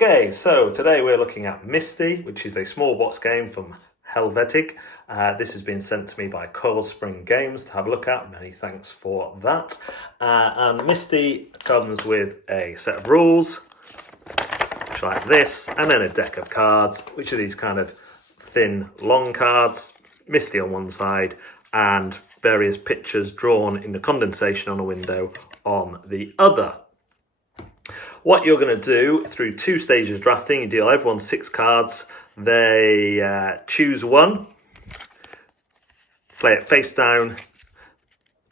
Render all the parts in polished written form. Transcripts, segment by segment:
Okay, so today we're looking at Misty, which is a small box game from Helvetic. This has been sent to me by Coil Spring Games to have a look at. Many thanks for that. And Misty comes with a set of rules, which are like this, and then a deck of cards, which are these kind of thin, long cards. Misty on one side, and various pictures drawn in the condensation on a window on the other. What you're going to do through 2 stages of drafting, you deal everyone 6 cards. They choose one, play it face down,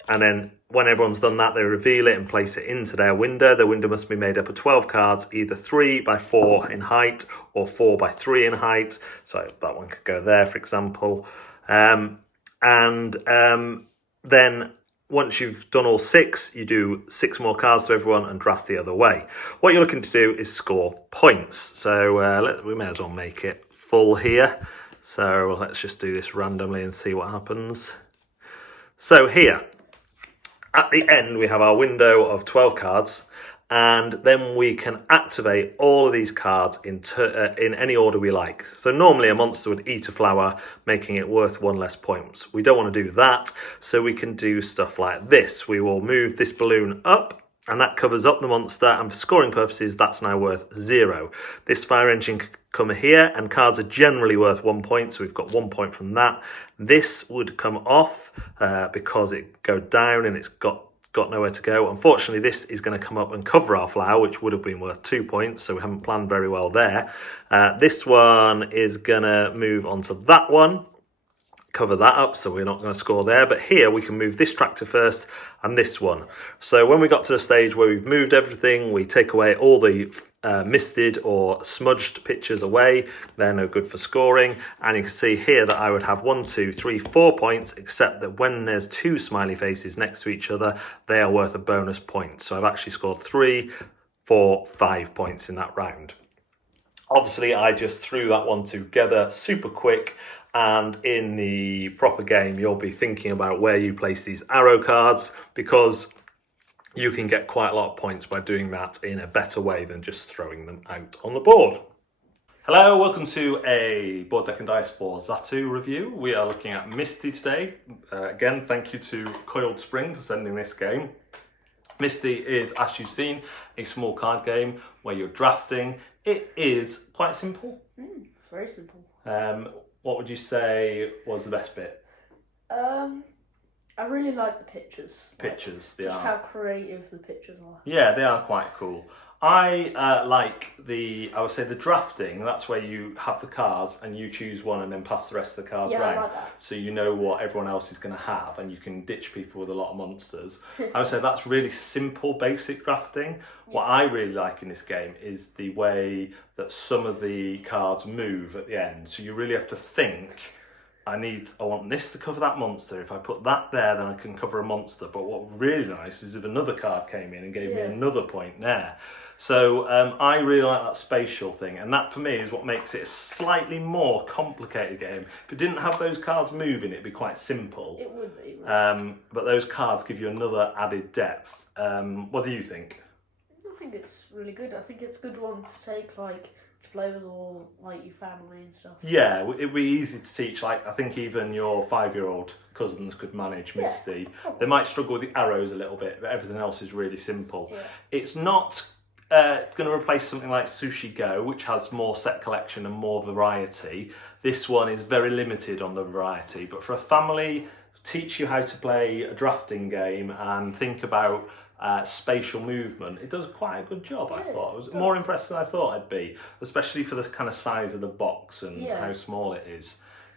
and then when everyone's done that, they reveal it and place it into their window. The window must be made up of 12 cards, either 3 by 4 in height or 4 by 3 in height. So that one could go there, for example. Then once you've done all 6, you do 6 more cards to everyone and draft the other way. What you're looking to do is score points. So we may as well make it full here. So let's just do this randomly and see what happens. So here, at the end, we have our window of 12 cards. And then we can activate all of these cards in any order we like. So normally a monster would eat a flower, making it worth 1 less points. We don't want to do that, so we can do stuff like this. We will move this balloon up, and that covers up the monster, and for scoring purposes, that's now worth 0. This fire engine could come here, and cards are generally worth 1 point, so we've got 1 point from that. This would come off because it goes down and it's got nowhere to go. Unfortunately, this is going to come up and cover our flower, which would have been worth 2 points, so we haven't planned very well there. This one is going to move onto that one, cover that up, so we're not going to score there. But here we can move this tractor first and this one. So when we got to the stage where we've moved everything, we take away all the misted or smudged pictures away. They're no good for scoring. And you can see here that I would have 1, 2, 3, 4 points, except that when there's 2 smiley faces next to each other, they are worth a bonus point. So I've actually scored 3, 4, 5 points in that round. Obviously, I just threw that one together super quick. And in the proper game, you'll be thinking about where you place these arrow cards, because you can get quite a lot of points by doing that in a better way than just throwing them out on the board. Hello, welcome to a Board Deck and Dice for Zatu review. We are looking at Misty today. Again, thank you to Coiled Spring for sending this game. Misty is, as you've seen, a small card game where you're drafting. It is quite simple. It's very simple. What would you say was the best bit? I really like the pictures. Pictures, they just are. how creative the pictures are. Yeah, they are quite cool. I like I would say the drafting. That's where you have the cards and you choose one and then pass the rest of the cards around. I like that. So you know what everyone else is going to have, and you can ditch people with a lot of monsters. I would say that's really simple, basic drafting. What I really like in this game is the way that some of the cards move at the end. So you really have to think, I want this to cover that monster. If I put that there, then I can cover a monster. But what would be really nice is if another card came in and gave me another point there. So I really like that spatial thing, and that for me is what makes it a slightly more complicated game. If it didn't have those cards moving, it'd be quite simple. It would be. But those cards give you another added depth. What do you think? I think it's really good. I think it's a good one to take, like, to play with all, like, your family and stuff. Yeah, it'd be easy to teach. Like, I think even your 5-year-old cousins could manage Misty. They might struggle with the arrows a little bit, but everything else is really simple. Yeah. It's not going to replace something like Sushi Go, which has more set collection and more variety. This one is very limited on the variety, but for a family, teach you how to play a drafting game and think about spatial movement. It does quite a good job, I thought. It was more impressed than I thought it'd be, especially for the kind of size of the box and how small it is.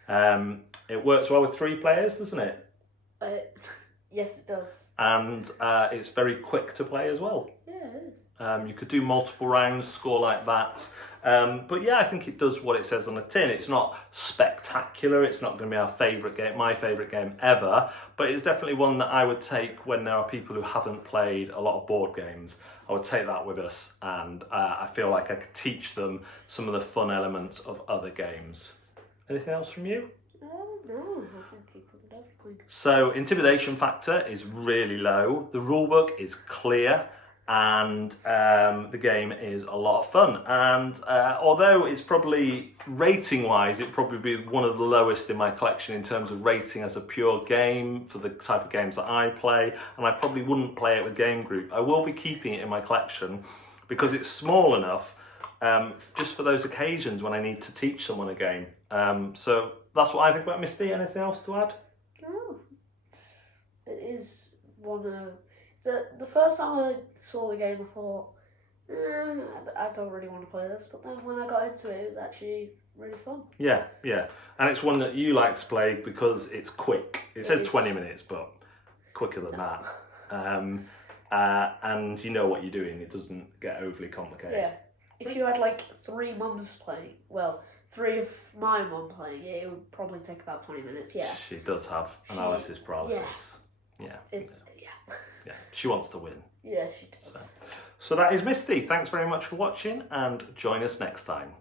It works well with 3 players, doesn't it? Yes, it does. And it's very quick to play as well. Yeah, it is. You could do multiple rounds, score like that. But yeah, I think it does what it says on the tin. It's not spectacular. It's not going to be our favourite game, my favourite game ever. But it's definitely one that I would take when there are people who haven't played a lot of board games. I would take that with us, and I feel like I could teach them some of the fun elements of other games. Anything else from you? No, I think you covered everything. So intimidation factor is really low. The rulebook is clear. and the game is a lot of fun. And although it's probably rating-wise, it'd probably be one of the lowest in my collection in terms of rating as a pure game for the type of games that I play, and I probably wouldn't play it with Game Group. I will be keeping it in my collection because it's small enough just for those occasions when I need to teach someone a game. So that's what I think about Misty. Anything else to add? No. It is one of... So the first time I saw the game, I thought, I don't really want to play this. But then when I got into it, it was actually really fun. Yeah, yeah. And it's one that you like to play because it's quick. It says 20 minutes, but quicker than that. And you know what you're doing. It doesn't get overly complicated. Yeah. If you had like 3 mums playing, well, 3 of my mum playing it, it would probably take about 20 minutes, yeah. She does have analysis paralysis. Yeah. Yeah. Yeah. She wants to win. Yeah, she does. So that is Misty. Thanks very much for watching, and join us next time.